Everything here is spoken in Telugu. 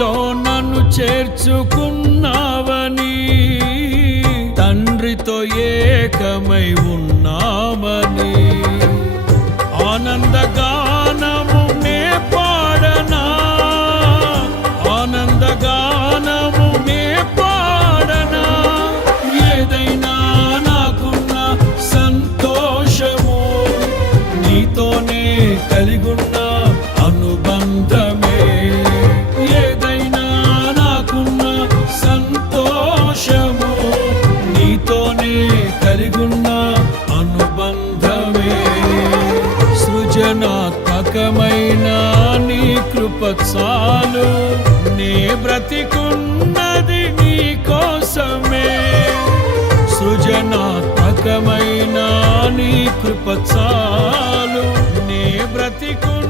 నీలో నన్ను చేర్చుకున్నావని, తండ్రితో ఏకమై ఉన్నామని ఆనందగానము నే పాడనా, ఆనందగానము నే పాడనా. ఏదైనా నాకున్న సంతోషము నీతోనే కలిగున్న అనుబంధమే. ఏదైనా నాకున్న సంతోషము నీతోనే కలిగున్న అనుబంధమే. సృజనాత్మకమైన నీ కృప చాలు, నే బ్రతికున్నది నీ కోసమే. సృజనాత్మకమైన నీ కృప చాలు, నే బ్రతికున్నది